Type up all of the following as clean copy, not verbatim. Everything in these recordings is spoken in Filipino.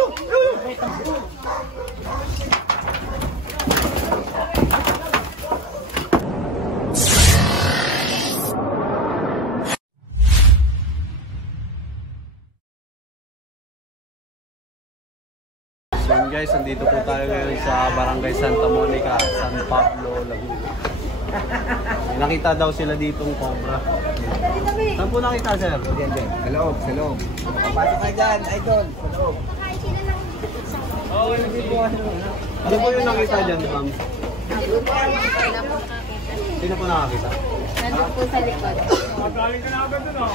So guys, nandito po tayo ngayon sa Barangay Santa Monica, San Pablo, Laguna. May nakita daw sila ditong cobra. Saan po nakita, sir? Sa loob, sa loob. Kapasok ka dyan, idol. Sa loob. Ano po yung nakita dyan, ma'am? Sino po nakakita? Nandun po sa likod. Magaling ka na agad dun, oh.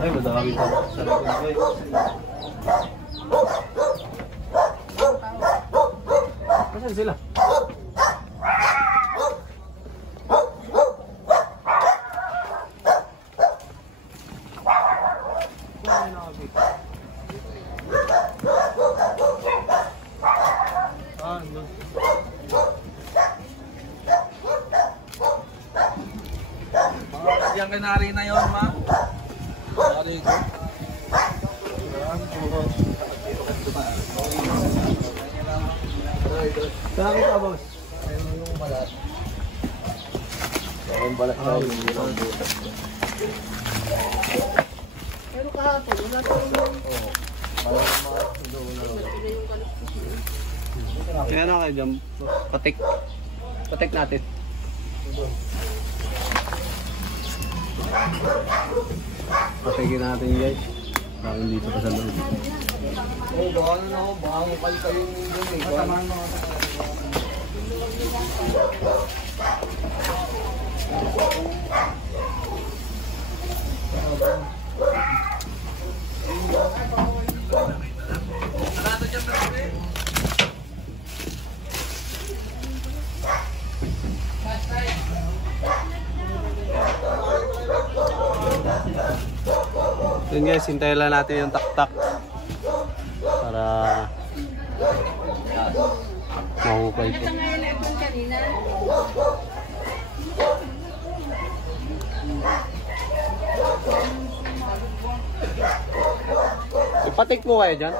Ay, madami pa sa likod ko eh. Saan sila? Yung kanari na yun, ma. Kanari ko. Saan kita, boss? Ayun yung balat. Ayun balat na yun. Pero kahapon, wala tayong Kaya na kayo dyan. Patik. Patik natin. Patikin natin guys. Bakit dito pa sa loob. Oo, baka na ako. Baka mukal kayo dun eh. Matamaan mo. Yun guys, hintayin lang natin yung tak-tak para mahukay po. Ipatik mo kayo dyan?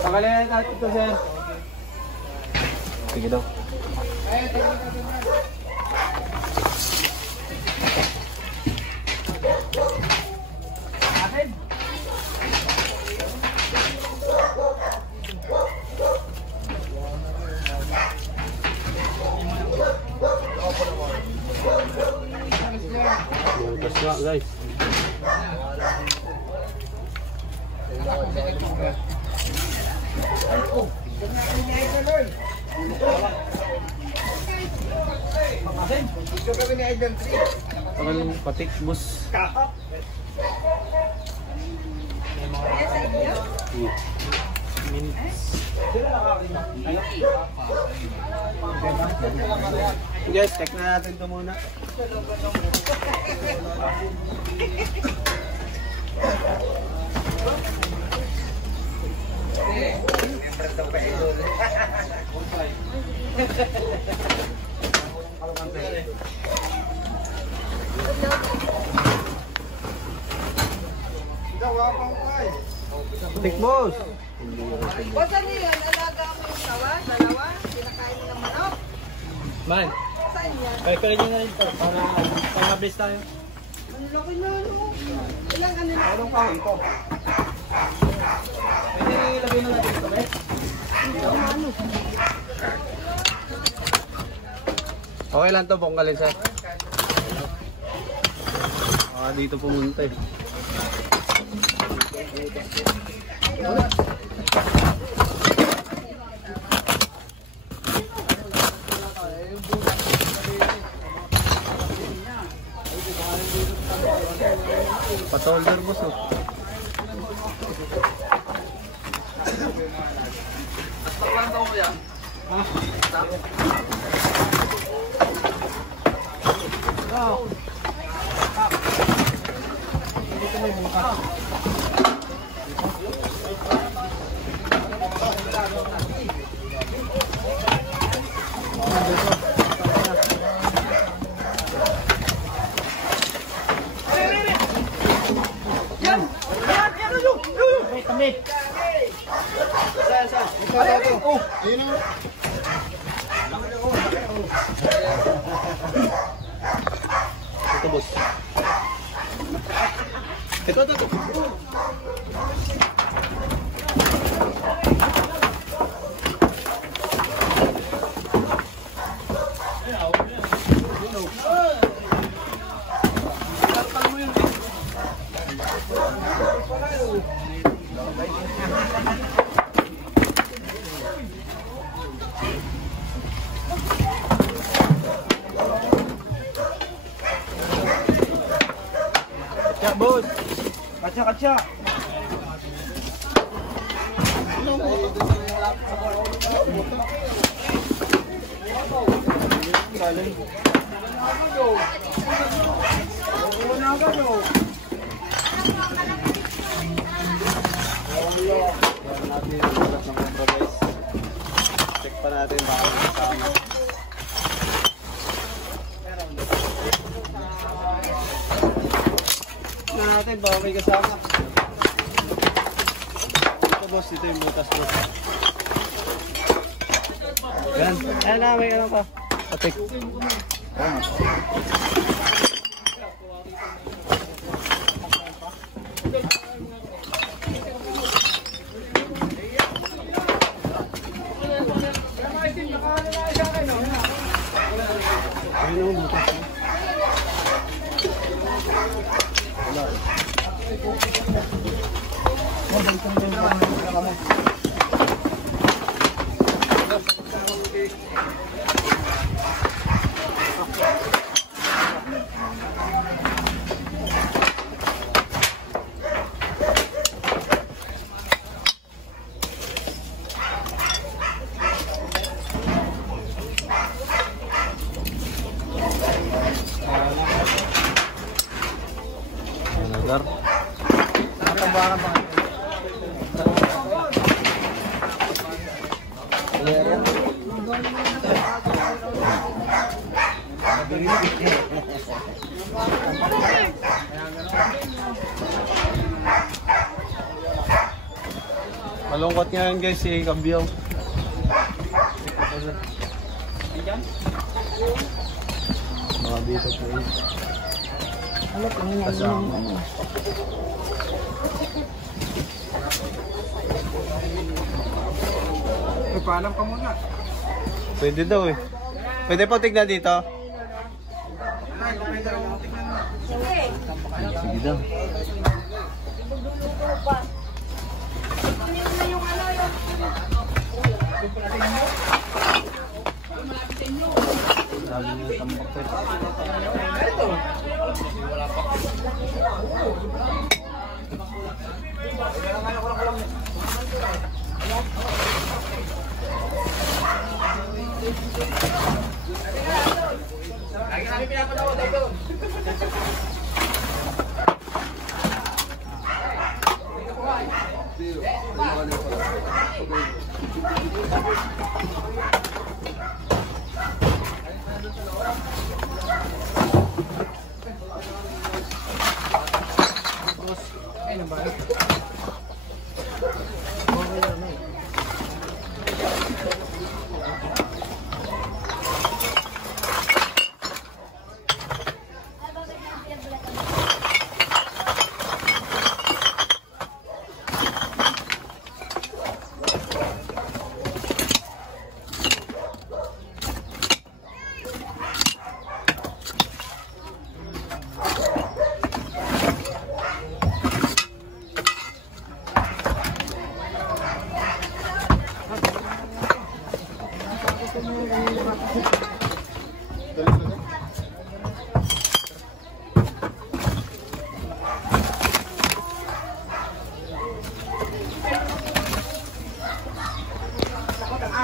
Pagalian natin ito, sir. Sige daw. Butas nga, guys. Pagaling patik, bus. Guys, check na natin ito muna. Patik, boss. Basta niyo yan, alaga mo yung tawa, dalawa, pinakain mo ng manok. Man, Saan yan? kaya nyo na rin ito para mabilis tayo. Ano laki na ano? Ilang ano na? Anong kahon ko? Pwede ilagay na natin ito, eh? Okay lang to, bonggalin sir. Dito pumunta eh. Patolder boss oh. Ito, boss. Ito. Katsa, boss. Katsa. Check pa natin baka kasama. Tignan natin baka may kasama. Ito, boss, ito yung butas, boss. Yan. Ayan na, may ano pa. Patik. Ayun ang butas. Another. Malungkot nga yun guys, si Kambiyaw. Mga dito po yun. Kasama mo. Paalam ka muna. Pwede daw eh. Pwede po tignan dito? Sige daw. Sabi niya tambak po.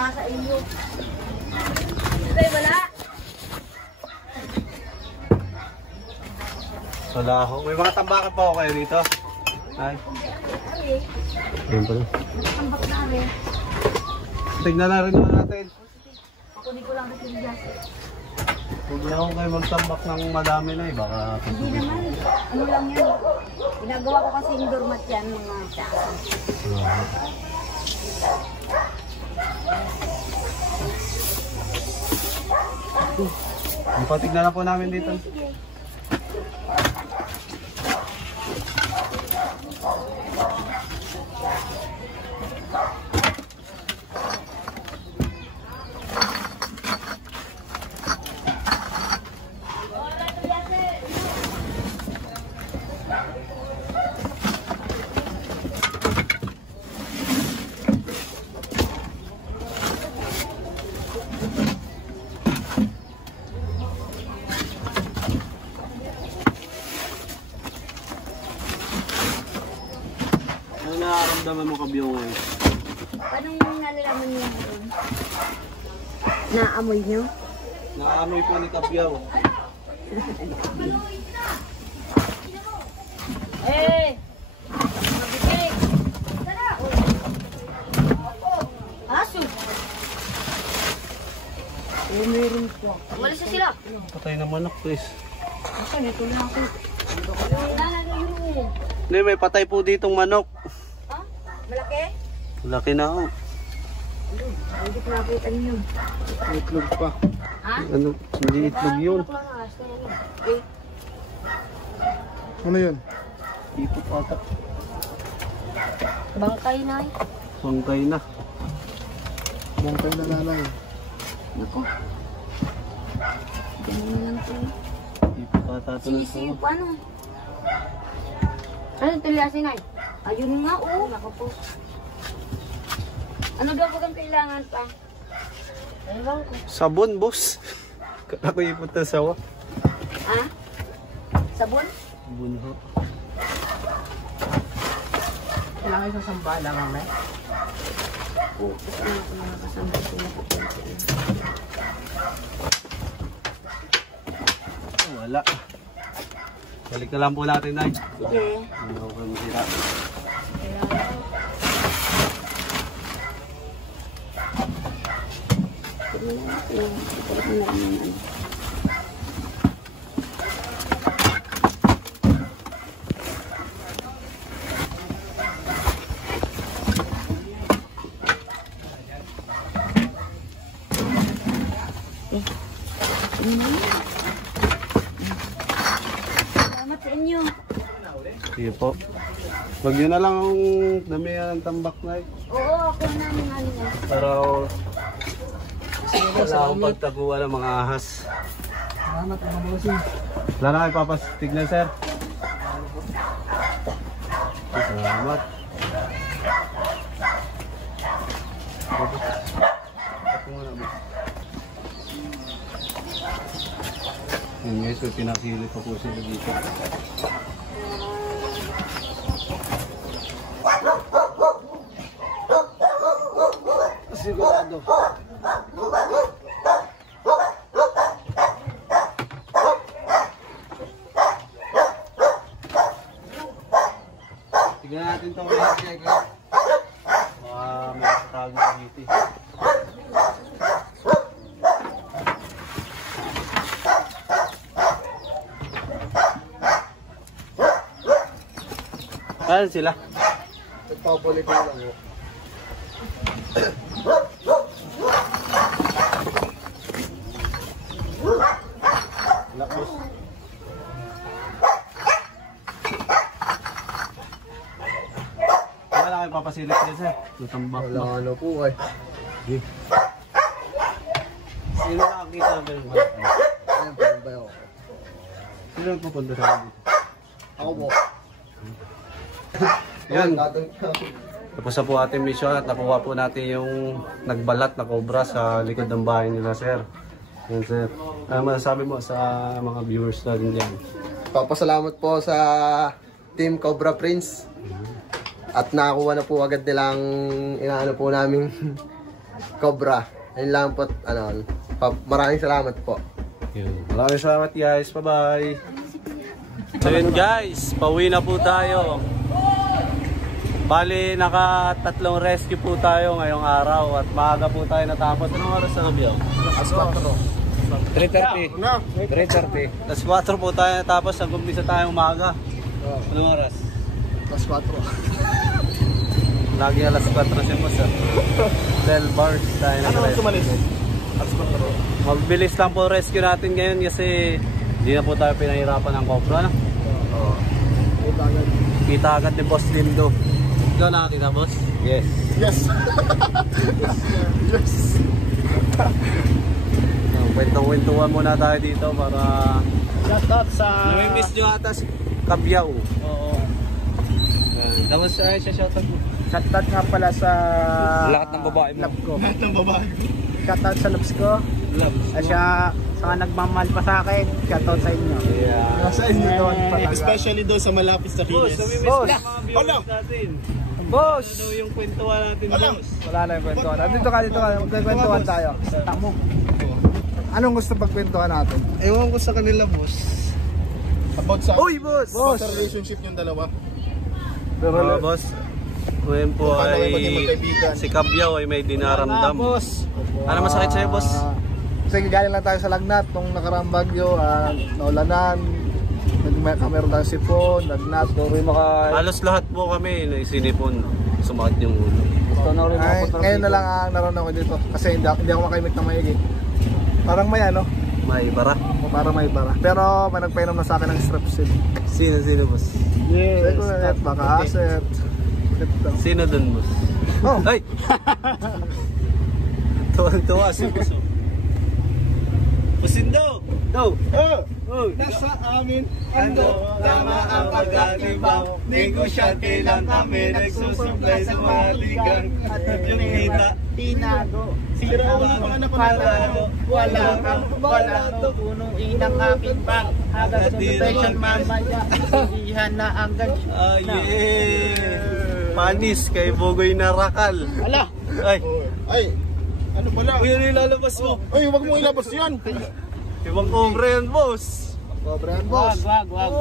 Wala sa inyo. Ay, wala. Wala ako. May mga tambakan pa ako kayo dito. Ay. Ayun pala. Tambak namin. Tignan na rin naman natin. Kunin ko lang kasi bigas. Huwag na akong kayo magtambak ng madami na eh. Baka Hindi naman. Ano lang yan. Ginagawa ko kasi indoor mat yan mga tsaka. Ipatignan na po namin dito. Sige. Ano nararamdaman mo kabiyo ngayon? Paano yung nalalaman niyo doon? Naamoy niyo? Naamoy po ni Kabyaw. Eh! Mabitik! Aso! Eh, meron po. Walis na sila. Patay na manok, Chris. Asan, ito na ako. Yun. Hindi, may patay po ditong manok. Ha? Malaki? Laki na ako. Hindi ko nakita niyo. Itlog pa. Ha? Ano? Hindi itlog yun. Eh, Ano yun? Ipot ata. bangkay na eh. Bangkay na. Bangkay na nanay. Naku. Ganun lang to. Ipot ata ito na Sisiyo pa ano? Ano tuliasin ay? Ayun nga oh. Naku po. Ano daw po kang kailangan pa? Ewan ko. Sabon, boss. Ako ipot na sawa. Ha? Sabon? Sabon ho. Kailangan sa samba lang ang may. Oo. Kasi ano ko na nakasambay ko na po. Wala. Balik na lang po natin, Nay. Sige. Ano ako masira. Sige na natin. Ikalit mo na lang yung ano. Salamat sa inyo. Sige po. Huwag nyo na lang ang damihan ng tambak, Nay. Oo, ako na ng ano. Para wala akong pagtaguan ng mga ahas. Salamat mga bossing. Wala na kayo papastignan, sir. Salamat. Ako muna, boss. Yun guys, may pinakili pa po sila dito. Sigurado. Tignan natin itong lahat niya guys. May tago sa ngiti. Ayan sila. Nagpapalik lang ako. Lakos. Wala kayo papasilip din sir. Natambak Wala na. ano po ay. Sino nakakita ng ganun? Ayan, paano ba ako? Sino nagpupunta sa akin dito? Ako po. Yan. Tatang- Tapos na po ating mission at nakuha po natin yung nagbalat na cobra sa likod ng bahay nila sir. Yan sir. Ano masasabi mo sa mga viewers natin dyan? Papasalamat po sa Team Cobra Prince. At nakakuha na po agad nilang inaano po namin Cobra. Ayun lang po, maraming salamat po. Maraming salamat guys. Bye-bye. So yun guys, pauwi na po tayo. Bali, naka-3 rescue po tayo ngayong araw at maaga po tayo natapos. Anong oras na Biyaw? 3:30. 3:30. Alas 4 po tayo natapos. Nag-umpisa tayong umaga. Anong oras? Alas 4. Lagi alas 4 si Boss. 12 bars tayo na rescue. tumalis? Alas 4. Magbilis lang po rescue natin ngayon kasi hindi na po tayo pinahirapan ng Cobra. No? Kita agad ni Boss Lindo. Ikaw nakakita, Boss? Yes. Yes. Yes. Kwentong-kwentuhan muna tayo dito para... Shoutout sa... Namimiss nyo ata si Kabyaw. Oo. Tapos ay siya shoutout mo. Shoutout nga pala sa... Lahat ng babae mo. Love ko. Lahat ng babae. Shoutout sa loves ko. Love. Siya sa nagmamahal pa sa akin. Shoutout sa inyo. Yeah. Nasa inyo doon pala. Especially doon sa malapit sa Boss, Kilis. namimiss Boss. ko yung mga viewers natin. Boss! Ano yung kwentuhan natin, Boss? Wala na yung kwentuhan. Dito ka. Magkwentuhan tayo. Tamo. Anong gusto pagkwentuhan natin? Ewan ko sa kanila, boss. About sa... Uy, boss! Boss! Sa relationship yung dalawa. Pero Boss, ngayon po Paano kayo ay maging magkaibigan? si Kabyaw ay may dinaramdam. Boss! Ano masakit sa'yo, Boss? Kasi galing lang tayo sa lagnat nung nakaraang bagyo, naulanan, meron tayong sipon, lagnat, Halos lahat po kami na sinipon. Sumakit yung ulo. ngayon na lang ang naroon ako dito kasi hindi ako makaimik na maigi. Parang may May bara. parang may bara. Pero may nagpainom na sa akin ng strepsil. Sino, Boss? Yes. Baka asset. Sino dun, Boss? Oh. Ay! Tuwang-tuwa si Boss. Pusindo! Go! Oh! Nasa amin, Tama ang pagkatibaw. Negosyante lang kami. Nagsusupply sa mga ligang. Yung kita. Tinago. Sira ulo pa anak ko na Wala to. Punong inang aking bag. Hanggang sa detention mamaya. Sabihan na ang ganyan. Ah, yeah! Panis kay Bogoy na Rakal. Ala! Ay! Ay, ano pala? Uy, ano yung lalabas mo? Ay, wag mo ilabas yan. Ibang Cobra yan, Boss. Cobra yan, boss. Wag. Boss.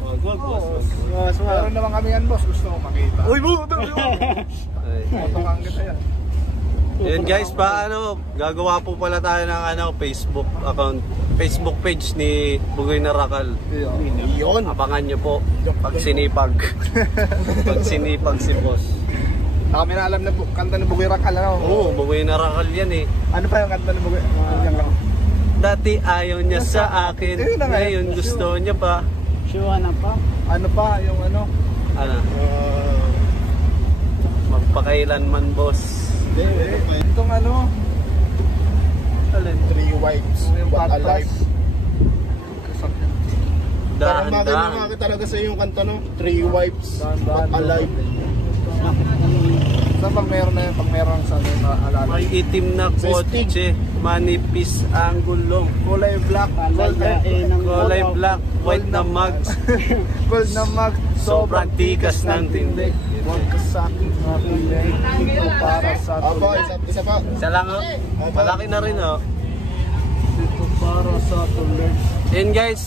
Wag, Boss. Meron naman kami yan, boss. Gusto ko makita. Uy, mo! Ay. Motokang kita yan. Yun guys, paano? Gagawa po pala tayo ng Facebook account, Facebook page ni Bugoy na Rakal. Yun. Abangan nyo po pag sinipag. Pag sinipag si Boss. Kami na alam na kanta ni Bugoy Rakal, Oo, Bugoy na Rakal yan eh. Ano pa yung kanta ni Bugoy? Dati ayaw niya sa akin, Ayun na nga. ngayon gusto niya pa. Ano pa yung Ano? Magpakailanman, Boss. Itong Alin? 3 wives, yung but podcast. alive. Parang bagay na Dahan-dahan. nga talaga sa yung kanta, no? 3 wives, Dahan-dahan. but alive. So pag meron na yun, pag meron sa alala. May itim na kotse, manipis ang gulong. Kulay black, Kulay black, white na mags. gold na mag, Sobrang tikas ng tindi. Huwag ka sa akin, dito para sa Aba, tuloy. isa pa. Isa lang oh. Malaki na rin oh. Dito para sa tuloy. And guys,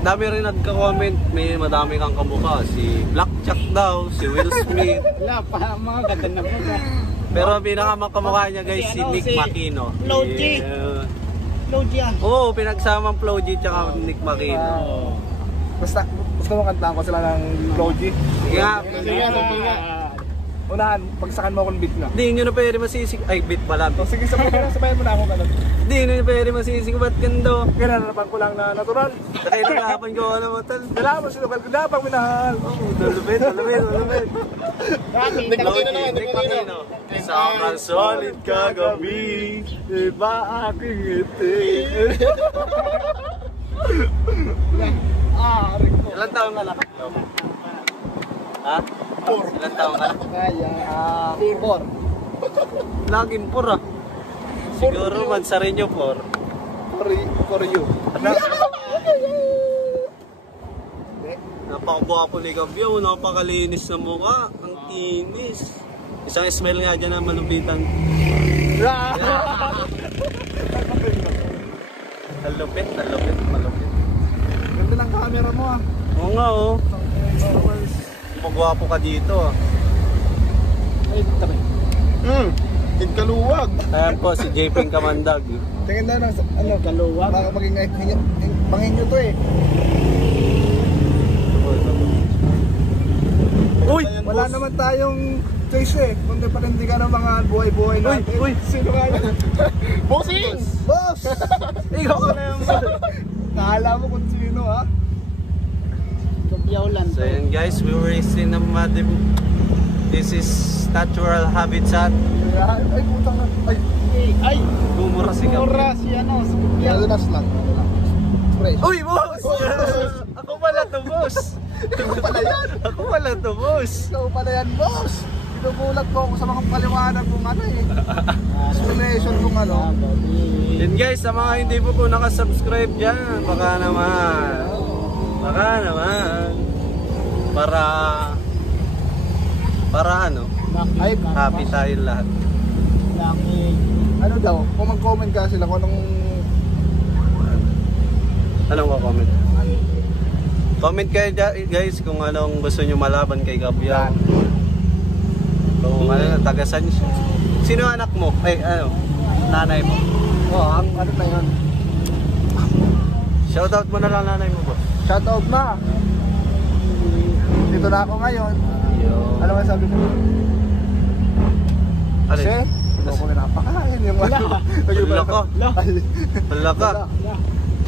dami rin nagka-comment, may madami kang kamukha. Si Blackjack daw, si Will Smith. Wala pa, mga ganda na mga. Pero ang pinakakamukha niya guys, si Nick Makino. Flo G. Yeah. Claudia. Oo, pinagsamang Flo G tsaka Nick Makino. Basta, gusto mo kantaan ko sila ng Claudia. Sige nga. Sige, sabi nga. Unahan, pagsakan mo akong beat na. Hindi nyo na pwede masisig. Ay, bit pala. So, sige, sabayan mo na ako kanan. Hindi nyo na pwede masisig. Ba't gando? Kaya narapan ko lang na natural. Nakailangapan ko alam mo tal. Kailangan mo sinukal ko na pag minahal. Lulubid. Nick Makino naman, Nick Makino. Isang solid kagabi, iba aking ngiti. Ilan taon ka na? Ha? Ilan taon ka na? Kaya, 4. Laging pur ah. Siguro Mansareño pur. For you. Napakagwapo ni Gabyo, napakalinis na mukha. Ang kinis. Isang smile nga dyan na malupitan. Malupit, malupit. Ganda ng camera mo ah. Oo nga oh. Magwapo ka dito ah. Ay, tabi. Kaluwag. Ayan po si JP Kamandag. Tingin na ng ano, kaluwag. Baka maging panghinyo to eh. Uy! Wala naman tayong choice eh. Kundi panindigan ng mga buhay-buhay natin. Uy! Sino ka yan? Bossing! Boss! Ikaw ka na yung Nakala mo kung sino ha? So yun guys, we were in a Madibu. This is natural habitat. Ay, putang na. Ay! Gumura si Gabriel. Mura si ano, si Kuya. Ladunas lang. Fresh. Uy, boss! Ako pala to, boss! Ikaw pala yan! Ako pala to, boss! Ikaw pala yan, boss! Pinugulat ko ako sa mga paliwanag kung ano eh. Explanation kung ano. Yun guys, sa mga hindi po nakasubscribe dyan, baka naman. Para ano, Ay, happy tayo lahat. ano daw, kung mag-comment ka sila kung anong... Anong comment? Comment kayo guys kung anong gusto nyo malaban kay Gabriel. Kung ano, tagasan siya. Sino anak mo? Ay, ano? Nanay mo? Oh, ano na yun? Shoutout mo na lang nanay mo, boss. Shoutout na! Dito na ako ngayon. Ano ba sabi ko? Alin? Kasi, hindi ko napakain yung wala. Wala ka.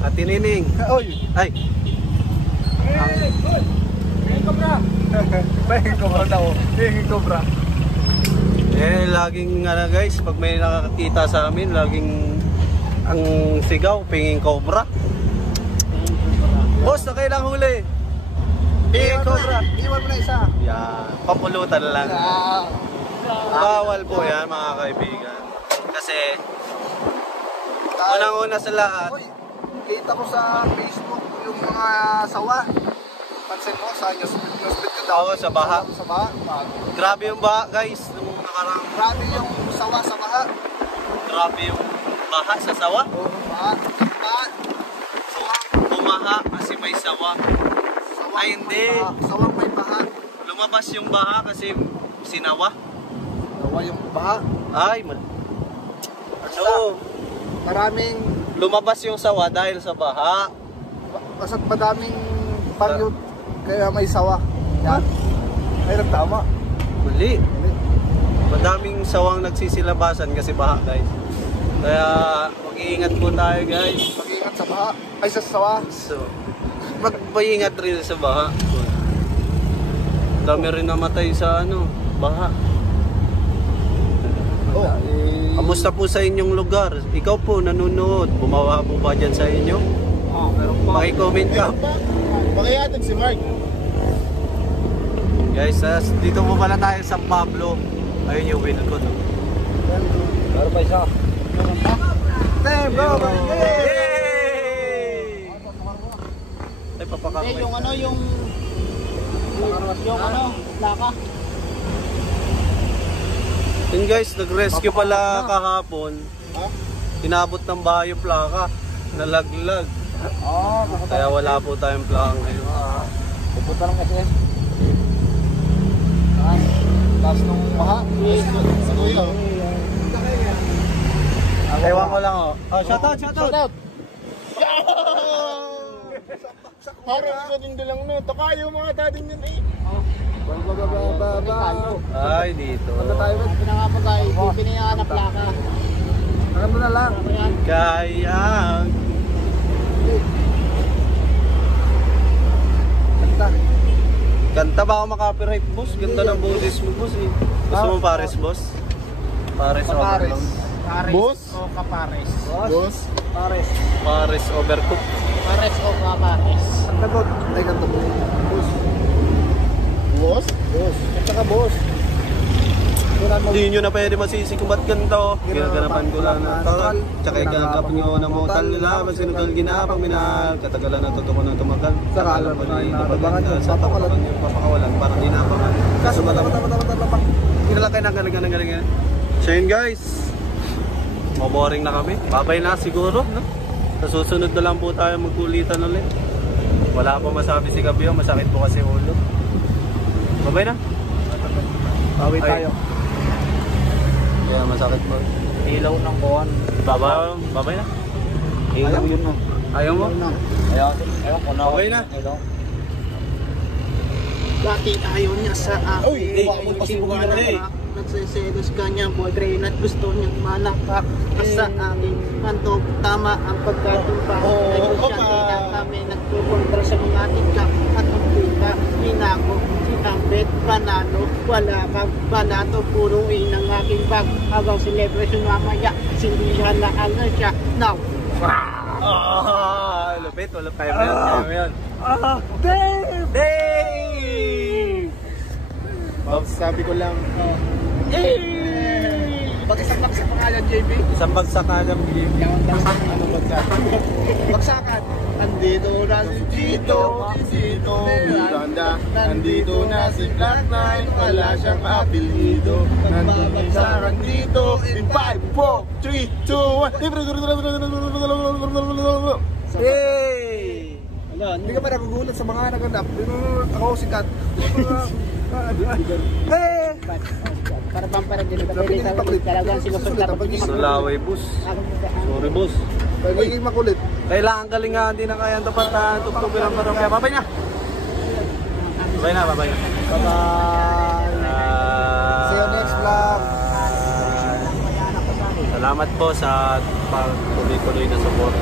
Ate Nining. Oy! Ay, Hingin Cobra! Hingin Cobra daw. Hingin Cobra. eh, laging ano guys, pag may nakakita sa amin, laging ang sigaw, pinging cobra. Boss, na kailang huli. Pinging cobra. Iwan mo na isa. Yan, papulutan lang. Ah, Bawal po yan mga kaibigan. Kasi, unang-una sa lahat, Uy, kita ko sa Facebook yung mga sawa. Pansin mo sa newsfeed ko daw. Oo, sa baha. Sa baha. Grabe yung baha guys, nung nakarang. Grabe yung sawa sa baha. Grabe yung baha sa sawa. Oo, baha. Baha. Bumaha kasi may sawa. Sawa. Ay, hindi. Sawang may baha. Lumabas yung baha kasi sinawa. Sawa yung baha. Ay, so, Maraming, lumabas yung sawa dahil sa baha. basta't madaming bagyo kaya may sawa. Yan. Ay, nagtama. Mali. Madaming sawang nagsisilabasan kasi baha guys. Kaya mag-iingat po tayo guys. Mag-iingat sa baha. Ay, sa sawa. So, mag-iingat rin sa baha. Dami rin namatay sa ano, baha. Oh, Kamusta po sa inyong lugar? Ikaw po nanonood, bumawa po ba dyan sa inyo? meron pa. Paki-comment ka. Pakihatid si Mark. Guys, dito po pala tayo sa San Pablo. Ayun yung wheel ko, no? Meron pa isa. Damn, bro. Yay! Ay, papakamay. Yung ano, yung ano, laka. Yun guys, nag-rescue pala kahapon. Inabot ng bayo plaka. Nalaglag. Kaya wala po tayong plaka ngayon. Pupunta lang kasi. Tapos nung baha. Sa kuya. Ewan ko lang oh. Oh, shoutout, shoutout. Parang isa din lang no. Takayo mga tading yun eh. Ay, dito. Ano tayo ba? Pinangapagay, pinayangan na plaka. Ano na lang. Kayang. Kanta. Kanta ba ako makapiright, boss? Ganda ng boses mo, boss eh. Gusto mo Paris, boss? Paris Overload. Boss? O kapares? Boss? Pares. Paris Overcook. Pares o kapares? Kanta po. Ay, kanta po. Boss? Boss? Boss. Kanta ka, boss. Hindi nyo na pwede masisi kung ba't ganito. Ginaganapan ko lang ng tawag. Tsaka ikanagap nyo ng mutal nila. Masinugal ginapang minahal. Katagalan na totoo ng tumagal. Sa kalan pa Sa na napaganda. sa tapakalan yung papakawalan. Parang dinapangan. Kaso mata. Sige na lang kayo ng galingan. So yun guys, maboring na kami. Babay na siguro, no? Sa susunod na lang po tayo magkulitan ulit. Wala pa masabi si Gabio, masakit po kasi ulo. Babay na. Bawi tayo. Kaya masakit po. Ilaw ng kuhan. Babay na. Ayaw yun na. Ayaw mo? Ayaw ko na. Okay na. Bakit ayaw niya sa akin? Uy, baka magpasibukan na eh. Nagsiselos ka niya, boyfriend, at gusto niyang manakak sa akin. Handog, tama ang pagkatumpa. Negosyante na kami, nagpupunta sa mga tika at ang pita. Minako, si Ambet, panalo, wala kang banato, puro ng aking bag. Habang celebration mamaya, sindihan na ano siya. Now, Lupit, wala tayo yun. Dave! Sabi ko lang, pag-isang sa pangalan, JB. Isang bagsak na lang, JB. ano bagsak? Bagsakan. Nandito na si Chito, Miranda, nandito na si Black Knight, wala siyang apelido. Nagbabagsakan dito, in 5, 4, 3, 2, 1. Hey! Hindi ka pa nagugulat sa mga naganap. Ako sikat. Hey! Para din talagang sinusunod. Sulaway bus. Sorry boss. Pagiging makulit. Kailangan galingan, hindi na kaya ang tapat na tugtugin ang parang kaya. Babay na! Babay na. Bye-bye. See you next vlog. Salamat po sa pagtuloy-tuloy na support.